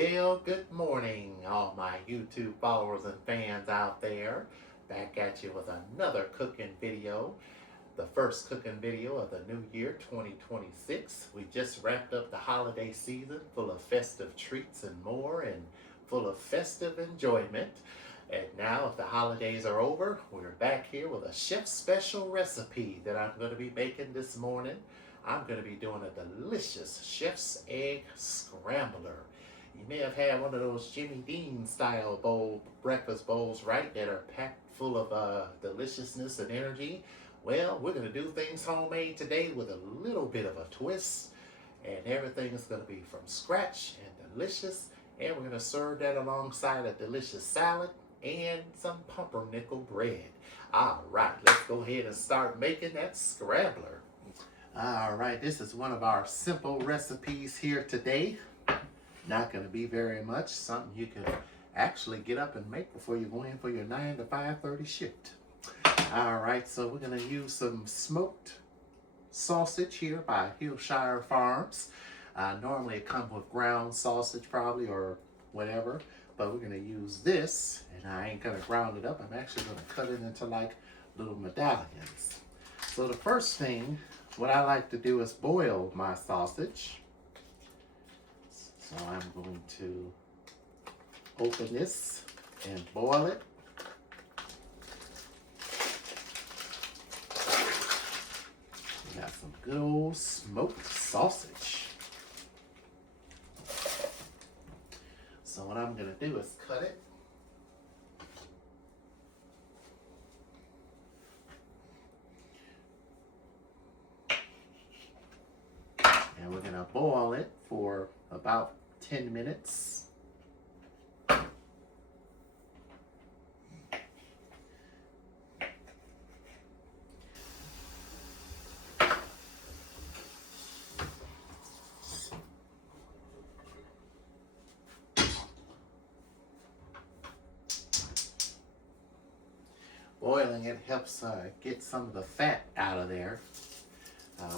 Well, good morning, all my YouTube followers and fans out there. Back at you with another cooking video, the first cooking video of the new year 2026. We just wrapped up the holiday season full of festive treats and more, and full of festive enjoyment. And now, if the holidays are over, we're back here with a chef special recipe that I'm going to be making this morning. I'm going to be doing a delicious chef's egg scrambler. You may have had one of those Jimmy Dean style breakfast bowls, right, that are packed full of deliciousness and energy. Well, we're going to do things homemade today with a little bit of a twist, and everything is going to be from scratch and delicious. And we're going to serve that alongside a delicious salad and some pumpernickel bread. All right, let's go ahead and start making that scrambler. All right, this is one of our simple recipes here today. Not going to be very much, something you can actually get up and make before you go in for your 9 to 5:30 shift. All right, so we're going to use some smoked sausage here by Hillshire Farms. Normally it comes with ground sausage probably or whatever, but we're going to use this, and I ain't going to ground it up. I'm actually going to cut it into like little medallions. So the first thing, what I like to do is boil my sausage. So I'm going to open this and boil it. We got some good old smoked sausage. So what I'm going to do is cut it. And we're going to boil it for about 10 minutes. Boiling it helps get some of the fat out of there,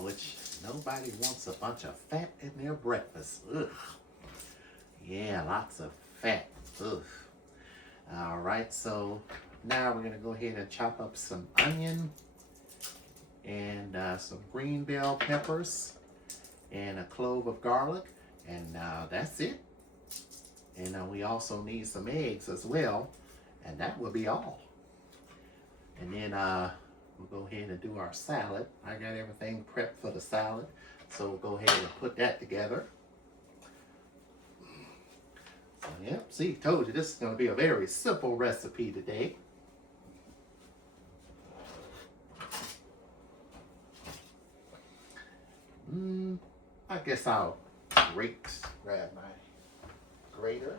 which nobody wants a bunch of fat in their breakfast. Ugh. Yeah, lots of fat. Ugh. All right, so now we're going to go ahead and chop up some onion and some green bell peppers and a clove of garlic, and that's it. And we also need some eggs as well, and that will be all. And then we'll go ahead and do our salad. I got everything prepped for the salad, so we'll go ahead and put that together. So, yep, see, told you this is going to be a very simple recipe today. I guess I'll grab my grater.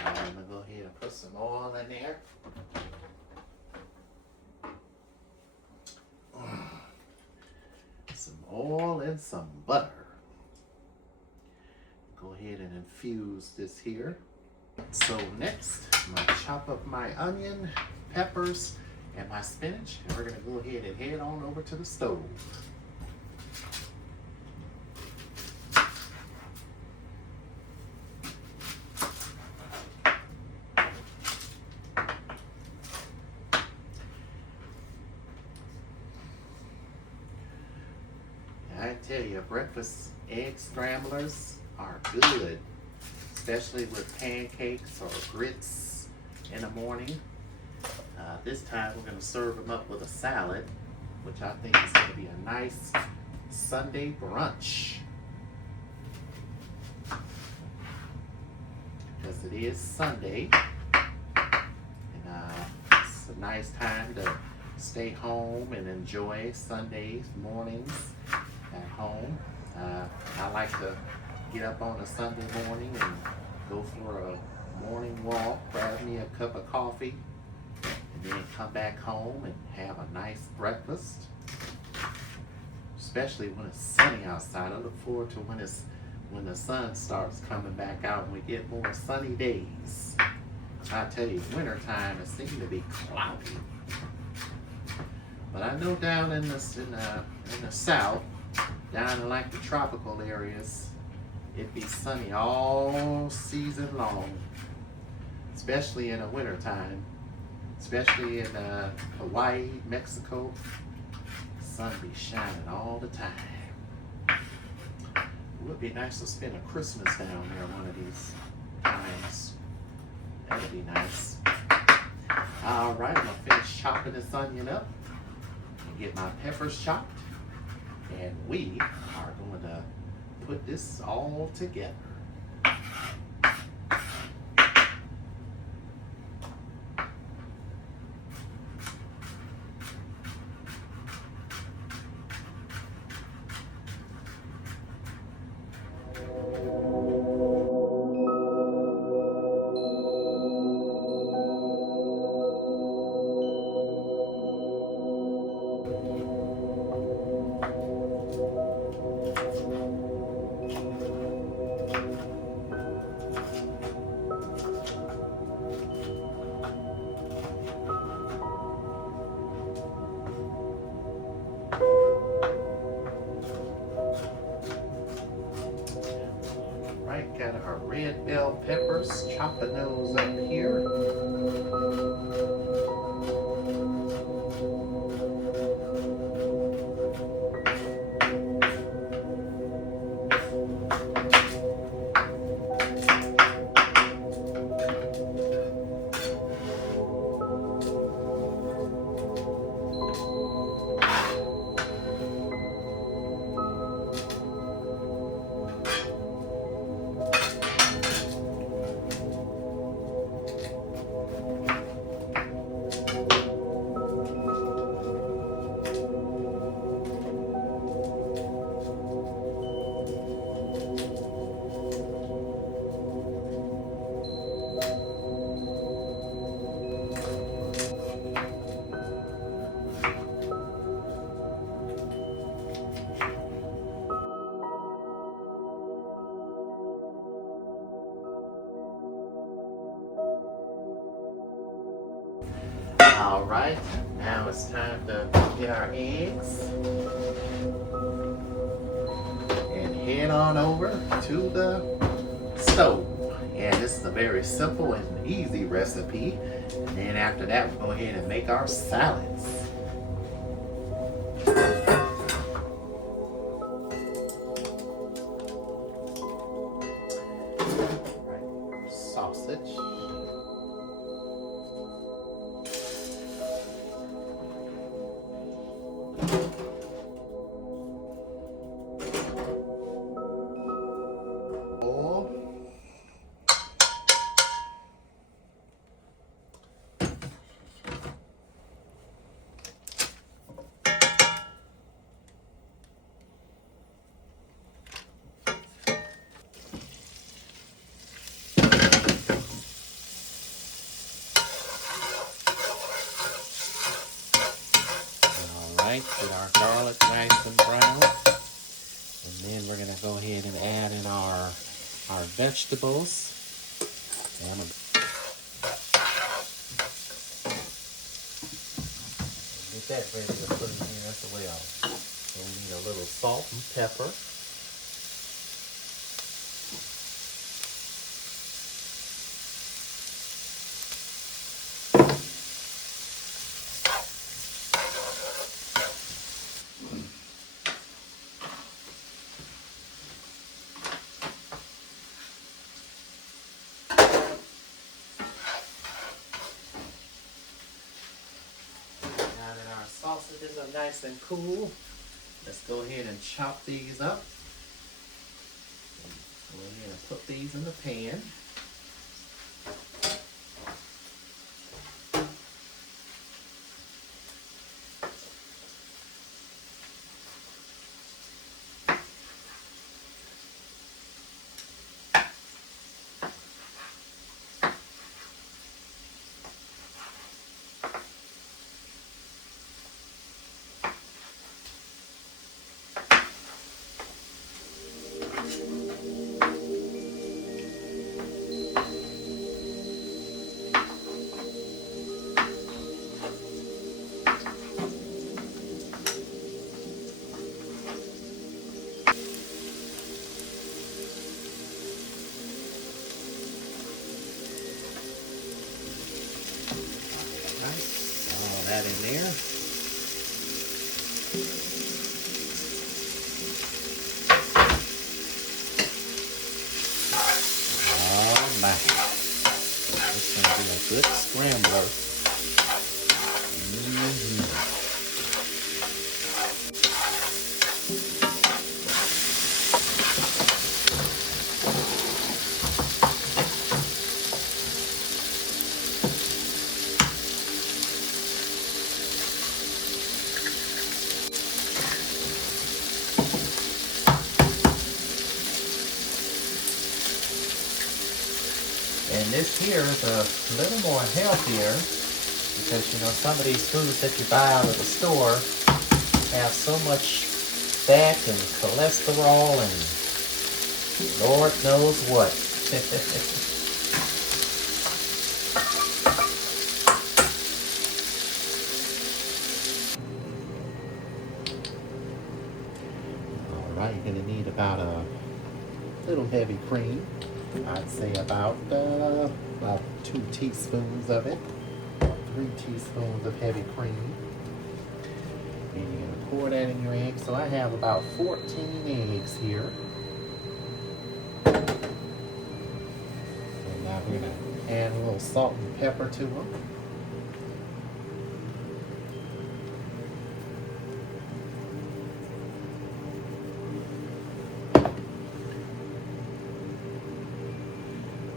I'm going to go ahead and put some oil in there. Some oil and some butter. Go ahead and infuse this here. So next, I'm going to chop up my onion, peppers, and my spinach, and we're going to go ahead and head on over to the stove. I tell you, breakfast egg scramblers are good, especially with pancakes or grits in the morning. This time we're going to serve them up with a salad, which I think is going to be a nice Sunday brunch. Because it is Sunday. a nice time to stay home and enjoy Sundays mornings at home. I like to get up on a Sunday morning and go for a morning walk, grab me a cup of coffee, and then come back home and have a nice breakfast. Especially when it's sunny outside. I look forward to when the sun starts coming back out and we get more sunny days. I tell you, wintertime it seems to be cloudy. But I know down in the south, down in like the tropical areas, it'd be sunny all season long, especially in the wintertime, especially in Hawaii, Mexico. Sun be shining all the time. It would be nice to spend a Christmas down there one of these times. That'd be nice. All right, I'm gonna finish chopping this onion up and get my peppers chopped, and we are going to put this all together. Right, got our red bell peppers, chopping those up here. All right, now it's time to get our eggs and head on over to the stove. And this is a very simple and easy recipe. And then after that, we'll go ahead and make our salads. All right, sausage. Get our garlic nice and brown, and then we're gonna go ahead and add in our vegetables. And get that ready to put in here as well. So we need a little salt and pepper. Sausages are nice and cool. Let's go ahead and chop these up. Go ahead and put these in the pan. that in there. Oh my. It's going to be a good scrambler. And this here is a little more healthier because, you know, some of these foods that you buy out of the store have so much fat and cholesterol and Lord knows what. Alright, you're going to need about a little heavy cream. I'd say about 2 teaspoons of it, 3 teaspoons of heavy cream. And you're going to pour that in your egg. So I have about 14 eggs here. And now we're going to add a little salt and pepper to them.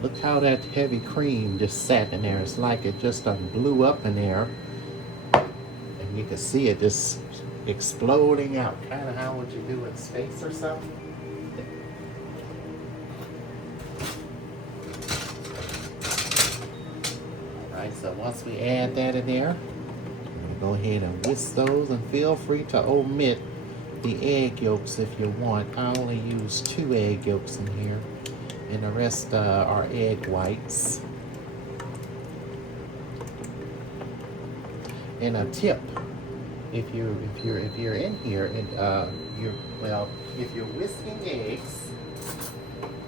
Look how that heavy cream just sat in there. It's like it just blew up in there. And you can see it just exploding out. Kind of how would you do in space or something? Alright, so once we add that in there, go ahead and whisk those, and feel free to omit the egg yolks if you want. I only use 2 egg yolks in here. And the rest are egg whites. And a tip, if you're in here and if you're whisking eggs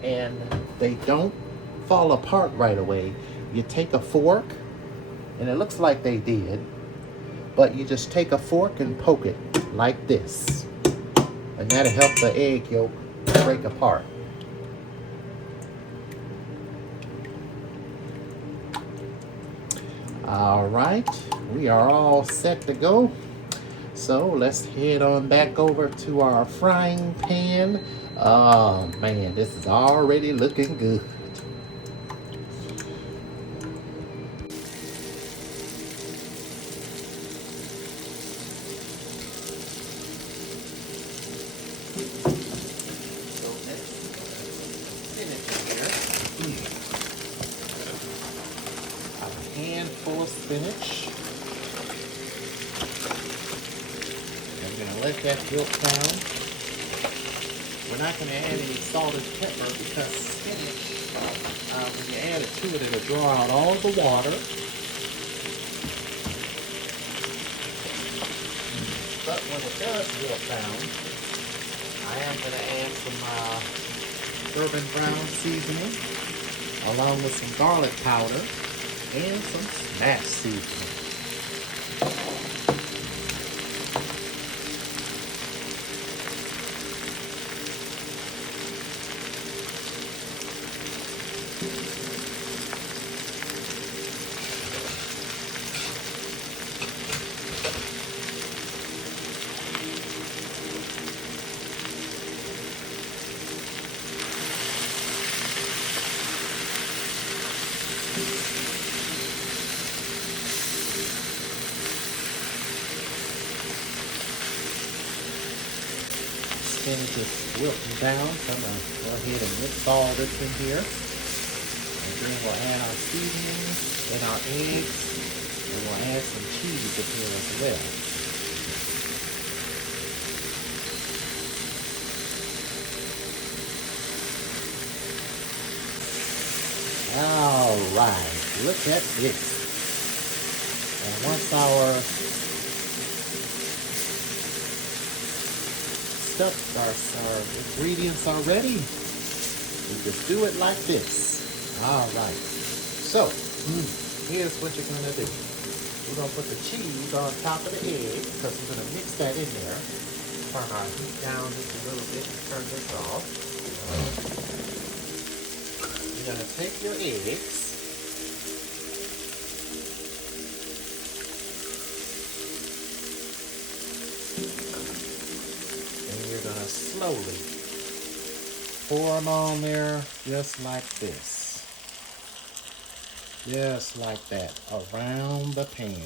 and they don't fall apart right away, you take a fork, and it looks like they did, but you just take a fork and poke it like this, and that'll help the egg yolk break apart. All right, we are all set to go. So let's head on back over to our frying pan. Oh man, this is already looking good. So let's finish here. A handful of spinach. I'm going to let that wilt down. We're not going to add any salt and pepper because spinach, when you add it to it, it'll draw out all the water. But when it does wilt down, I am going to add some bourbon brown seasoning along with some garlic powder and some smash seasoning. Spinach is wilting down, so I'm going to go ahead and mix all this in here. And then we'll add our seasoning and our eggs, and we'll add some cheese in here as well. All right, look at this. And once our our ingredients are ready, we just do it like this. All right. So, here's what you're going to do. We're going to put the cheese on top of the egg because we're going to mix that in there. Turn our heat down just a little bit and turn this off. You're going to take your eggs. And you're going to slowly pour them on there just like this. Just like that, around the pan,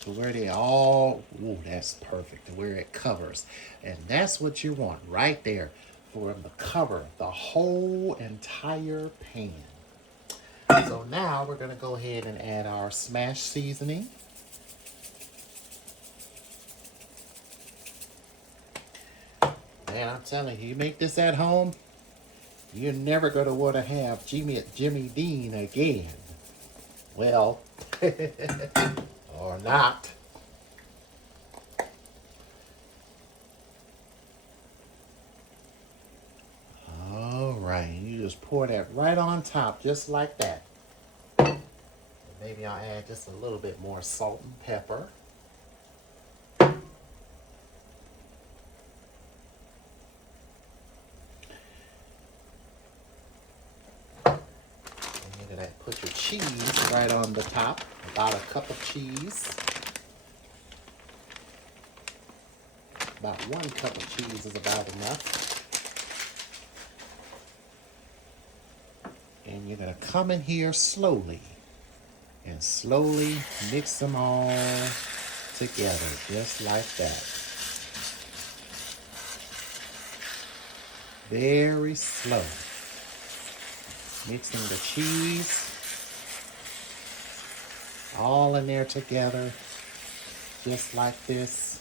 to where they all, ooh, that's perfect, to where it covers. And that's what you want right there, for them to cover the whole entire pan. So now we're gonna go ahead and add our smashed seasoning. Man, I'm telling you, you make this at home, you're never gonna want to have Jimmy Dean again. Well, or not. All right, you just pour that right on top, just like that. And maybe I'll add just a little bit more salt and pepper. Put your cheese right on the top, about a cup of cheese. About 1 cup of cheese is about enough. And you're gonna come in here slowly and slowly mix them all together, just like that. Very slow. Mixing the cheese all in there together, just like this.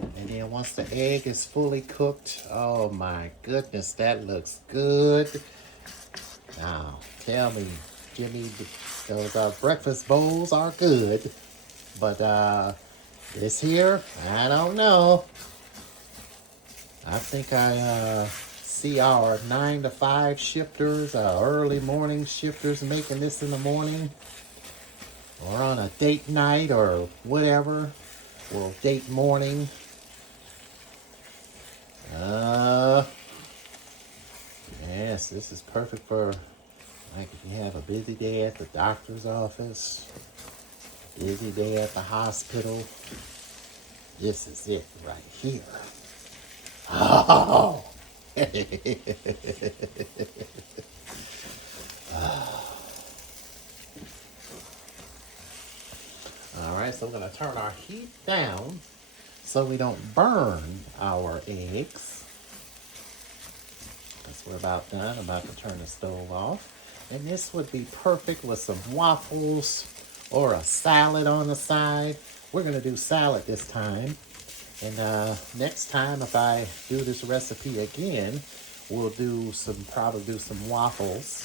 And then once the egg is fully cooked, oh my goodness, that looks good. Now, tell me, Jimmy, those breakfast bowls are good, but this here, I don't know. I think I see our 9 to 5 shifters, early morning shifters making this in the morning, or on a date night or whatever, or date morning. Yes, this is perfect for, like, if you have a busy day at the doctor's office, busy day at the hospital. This is it right here. Oh! Alright, so we're going to turn our heat down so we don't burn our eggs. Because we're about done. I'm about to turn the stove off. And this would be perfect with some waffles or a salad on the side. We're going to do salad this time. And next time, if I do this recipe again, we'll probably do some waffles.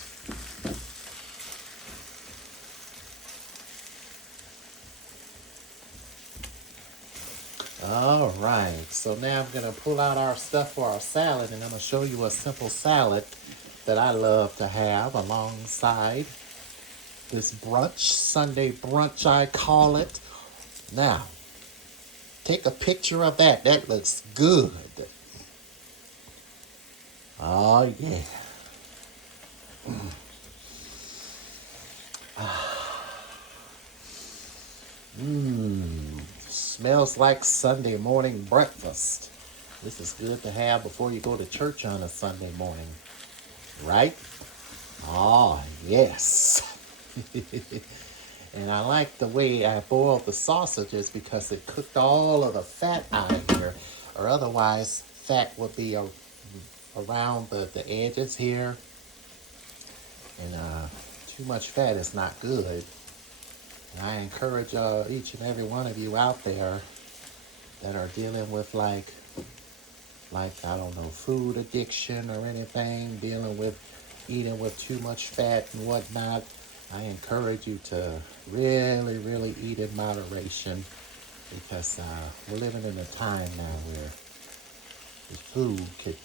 All right, so now I'm gonna pull out our stuff for our salad, and I'm gonna show you a simple salad that I love to have alongside this brunch, Sunday brunch I call it. Now, take a picture of that. That looks good. Oh, yeah. Smells like Sunday morning breakfast. This is good to have before you go to church on a Sunday morning. Right? Oh, yes. And I like the way I boiled the sausages because it cooked all of the fat out of here. Or otherwise, fat would be around the edges here. And too much fat is not good. And I encourage each and every one of you out there that are dealing with like I don't know, food addiction or anything, dealing with eating with too much fat and whatnot, I encourage you to really, really eat in moderation, because we're living in a time now where the food could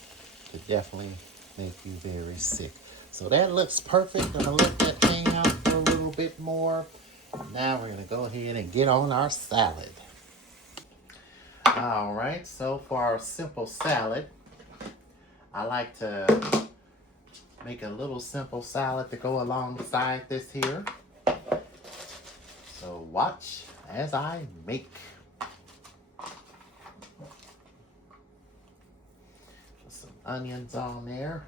definitely make you very sick. So that looks perfect. I'm gonna let that hang out for a little bit more. Now we're gonna go ahead and get on our salad. All right, so for our simple salad, I like to make a little simple salad to go alongside this here. So watch as I make. Put some onions on there.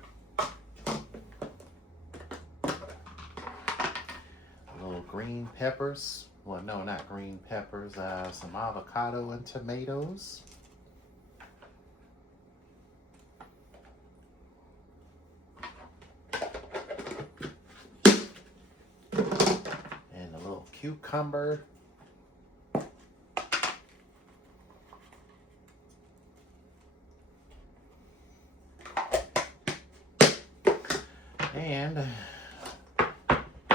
Little green peppers. Well, no, not green peppers. Some avocado and tomatoes. And a little cucumber. And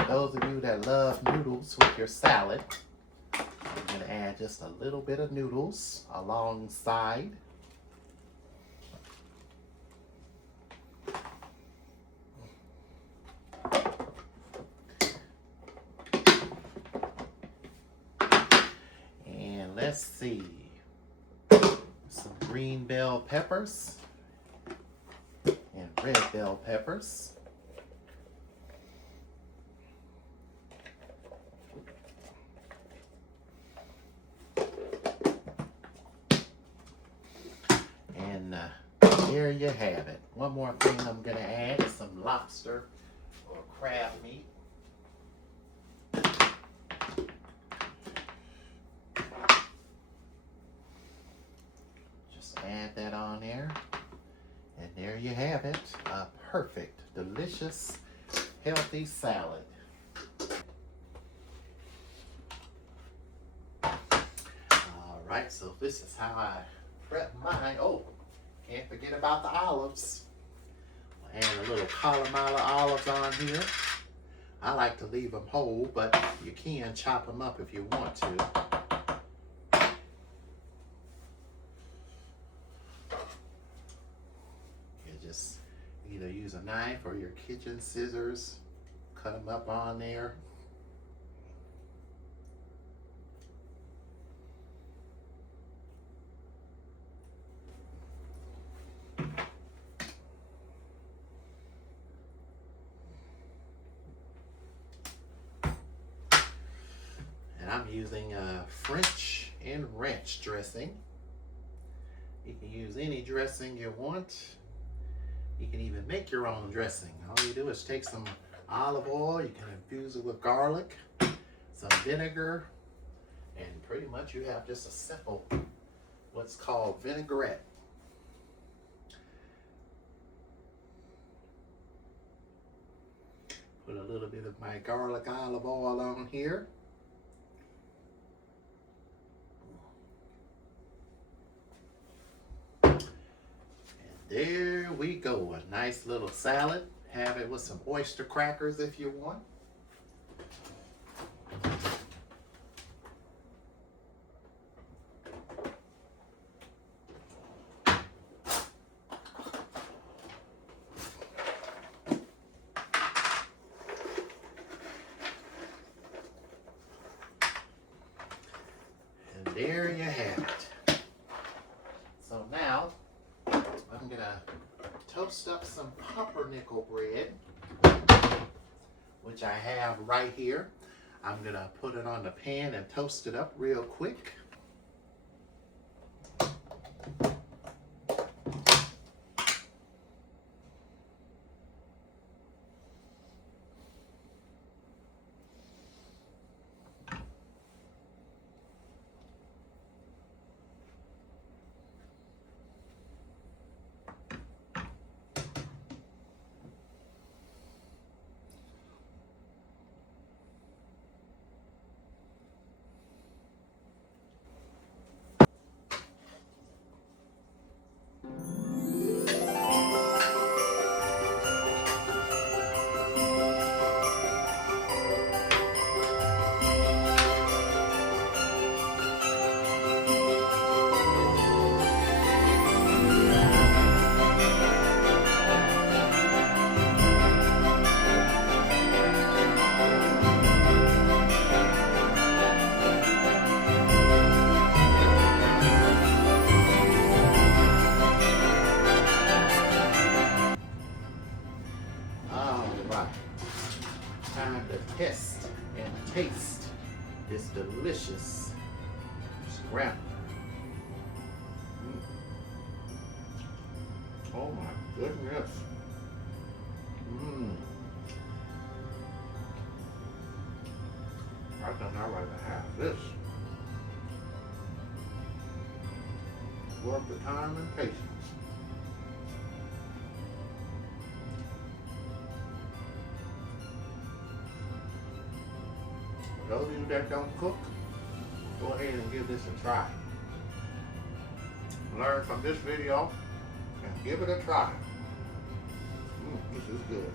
those of you that love noodles with your salad, I'm going to add just a little bit of noodles alongside. And let's see, some green bell peppers and red bell peppers. And there you have it. One more thing I'm going to add, some lobster or crab meat. Just add that on there. And there you have it, a perfect, delicious, healthy salad. All right, so this is how I prep mine. Oh, can't forget about the olives. I'll add a little Kalamata olives on here. I like to leave them whole, but you can chop them up if you want to. You just either use a knife or your kitchen scissors, cut them up on there. And I'm using French and ranch dressing. You can use any dressing you want. You can even make your own dressing. All you do is take some olive oil, you can infuse it with garlic, some vinegar, and pretty much you have just a simple, what's called vinaigrette. Put a little bit of my garlic olive oil on here. There we go, a nice little salad. Have it with some oyster crackers if you want. And there you have it. So now, I'm gonna toast up some pumpernickel bread, which I have right here. I'm gonna put it on the pan and toast it up real quick. delicious scrambler. Oh my goodness. I think I'd rather have this. Worth the time and patience. For those of you that don't cook, go ahead and give this a try. Learn from this video and give it a try. This is good.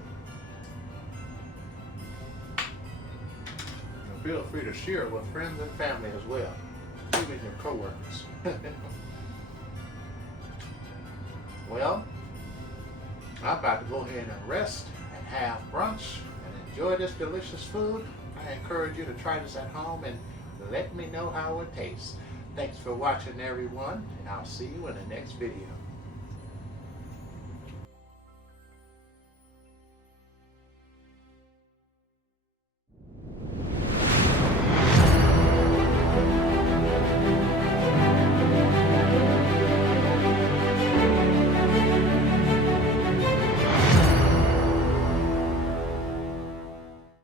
And feel free to share it with friends and family as well, even your coworkers. Well, I'm about to go ahead and rest and have brunch and enjoy this delicious food. I encourage you to try this at home and let me know how it tastes. Thanks for watching, everyone, and I'll see you in the next video.